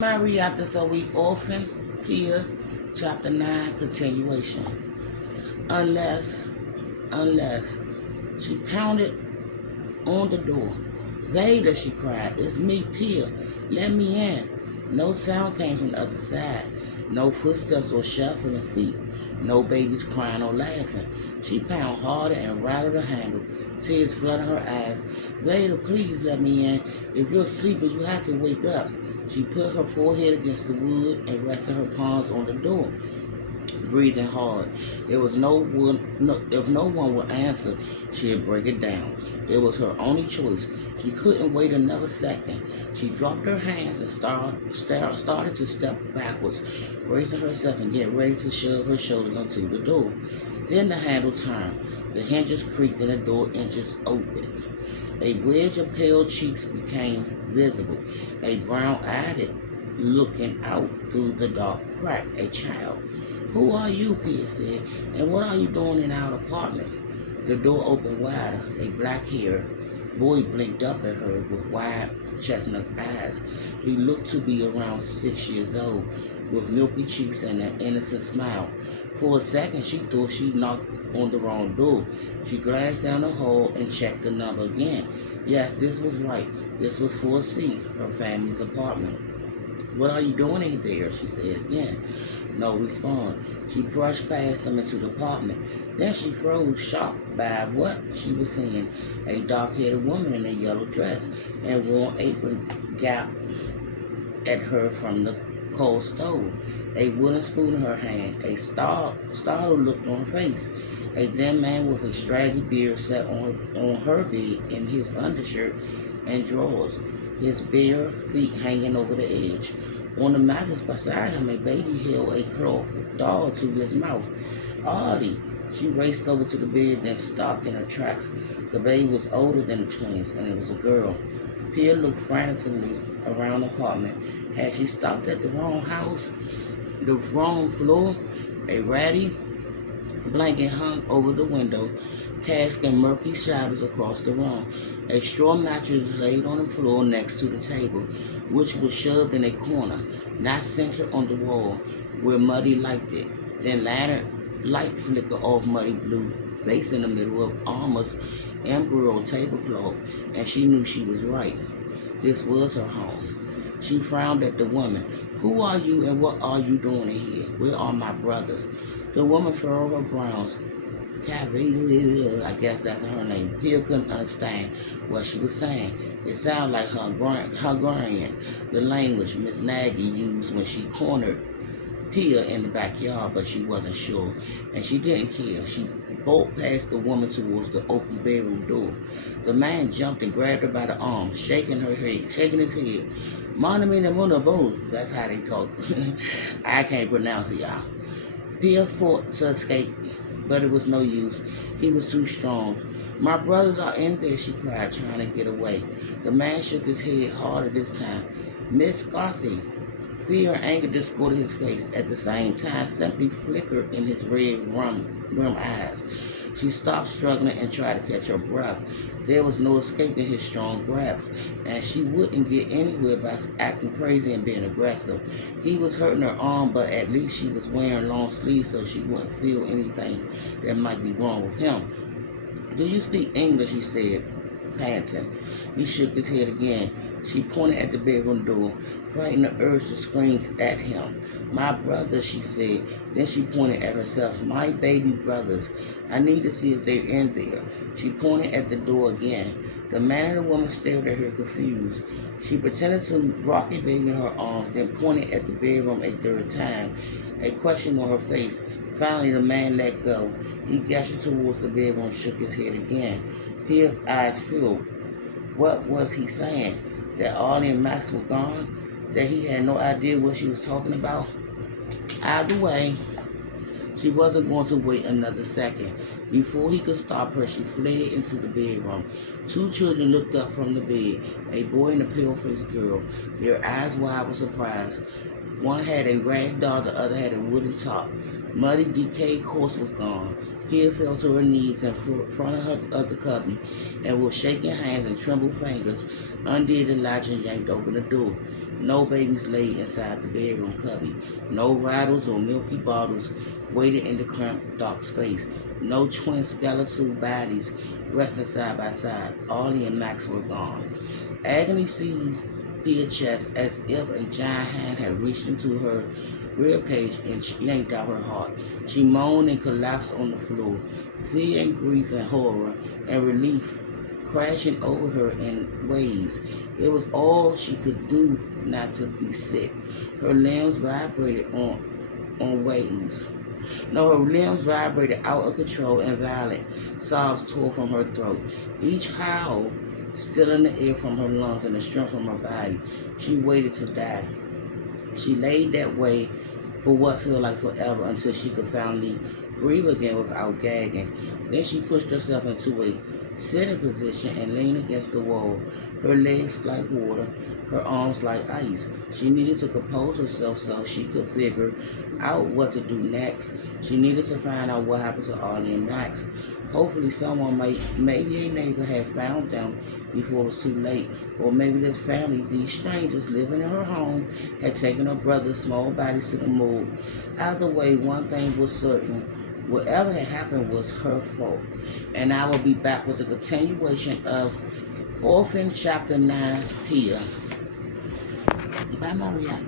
My reactor, so we Orphan Chapter 9 continuation. Unless, unless she pounded on the door. Vader, she cried, it's me, Pia. Let me in. No sound came from the other side. No footsteps or shuffling feet. No babies crying or laughing. She pounded harder and rattled the handle. Tears flooded her eyes. Vader, please let me in. If you're sleeping, you have to wake up. She put her forehead against the wood and rested her palms on the door, breathing hard. If no one would answer, she'd break it down. It was her only choice. She couldn't wait another second. She dropped her hands and started to step backwards, bracing herself and getting ready to shove her shoulders onto the door. Then the handle turned. The hinges creaked and the door inches opened. A wedge of pale cheeks became visible. A brown-eyed looking out through the dark crack. A child. Who are you? Pia said. And what are you doing in our apartment? The door opened wider. A black-haired boy blinked up at her with wide chestnut eyes. He looked to be around 6 years old, with milky cheeks and an innocent smile. For a second, she thought she knocked on the wrong door. She glanced down the hall and checked the number again. Yes, this was right. This was 4C, her family's apartment. What are you doing in there? She said again. No response. She brushed past them into the apartment. Then she froze, shocked by what she was seeing. A dark-haired woman in a yellow dress and warm apron gaped at her from the coal stove. A wooden spoon in her hand. A startled look on her face. A thin man with a straggly beard sat on her bed in his undershirt and drawers, his bare feet hanging over the edge. On the mattress beside him, a baby held a cloth doll to his mouth. Ollie! She raced over to the bed, then stopped in her tracks. The baby was older than the twins, and it was a girl. Pia looked frantically around the apartment. Had she stopped at the wrong house? The wrong floor? A ratty blanket hung over the window, casting murky shadows across the room. A straw mattress laid on the floor next to the table, which was shoved in a corner, not centered on the wall, where Muddy liked it. Then lantern light flickered off Muddy blue vase in the middle of almost embroidered tablecloth, and she knew she was right. This was her home. She frowned at the woman. Who are you and what are you doing in here? Where are my brothers? The woman furrowed her brows. I guess that's her name. Pia couldn't understand what she was saying. It sounded like Hungarian, the language Miss Nagy used when she cornered Pia in the backyard, but she wasn't sure, and she didn't care. She bolted past the woman towards the open bedroom door. The man jumped and grabbed her by the arm, shaking his head. Monamina Munabo, that's how they talk. I can't pronounce it, y'all. Pia fought to escape, but it was no use. He was too strong. My brothers are in there, she cried, trying to get away. The man shook his head harder this time. Miss Garcia. Fear and anger distorted his face. At the same time, simply flickered in his red rim eyes. She stopped struggling and tried to catch her breath. There was no escaping his strong grasp, and she wouldn't get anywhere by acting crazy and being aggressive. He was hurting her arm, but at least she was wearing long sleeves so she wouldn't feel anything that might be wrong with him. Do you speak English? He said, panting. He shook his head again. She pointed at the bedroom door, fighting the urge to scream at him. My brothers, she said. Then she pointed at herself. My baby brothers. I need to see if they're in there. She pointed at the door again. The man and the woman stared at her confused. She pretended to rock a baby in her arms, then pointed at the bedroom a third time, a question on her face. Finally, the man let go. He gestured towards the bedroom and shook his head again. Pia's eyes filled. What was he saying? That Ollie and Max were gone? That he had no idea what she was talking about? Either way, she wasn't going to wait another second. Before he could stop her, she fled into the bedroom. Two children looked up from the bed, a boy and a pale-faced girl, their eyes wide with surprise. One had a rag doll, the other had a wooden top. Muddy, decayed horse was gone. Pia fell to her knees in front of the cubby, and with shaking hands and trembling fingers, undid the latch and yanked open the door. No babies laid inside the bedroom cubby. No rattles or milky bottles waited in the cramped, dark space. No twin skeletal bodies resting side by side. Ollie and Max were gone. Agony seized Pia's chest as if a giant hand had reached into her ribcage and yanked out her heart. She moaned and collapsed on the floor, fear and grief and horror and relief crashing over her in waves. It was all she could do not to be sick. Her limbs vibrated on waves. No, her limbs vibrated out of control and violent sobs tore from her throat. Each howl still in the air from her lungs and the strength from her body. She waited to die. She laid that way for what felt like forever until she could finally breathe again without gagging. Then she pushed herself into a sitting position and leaned against the wall, her legs like water, her arms like ice. She needed to compose herself so she could figure out what to do next. She needed to find out what happened to Ollie and Max. Hopefully someone maybe a neighbor had found them before it was too late. Or maybe this family, these strangers living in her home, had taken her brother's small bodies to the morgue. Either way, one thing was certain. Whatever had happened was her fault. And I will be back with the continuation of Orphan Chapter 9 here. Bye, Maria.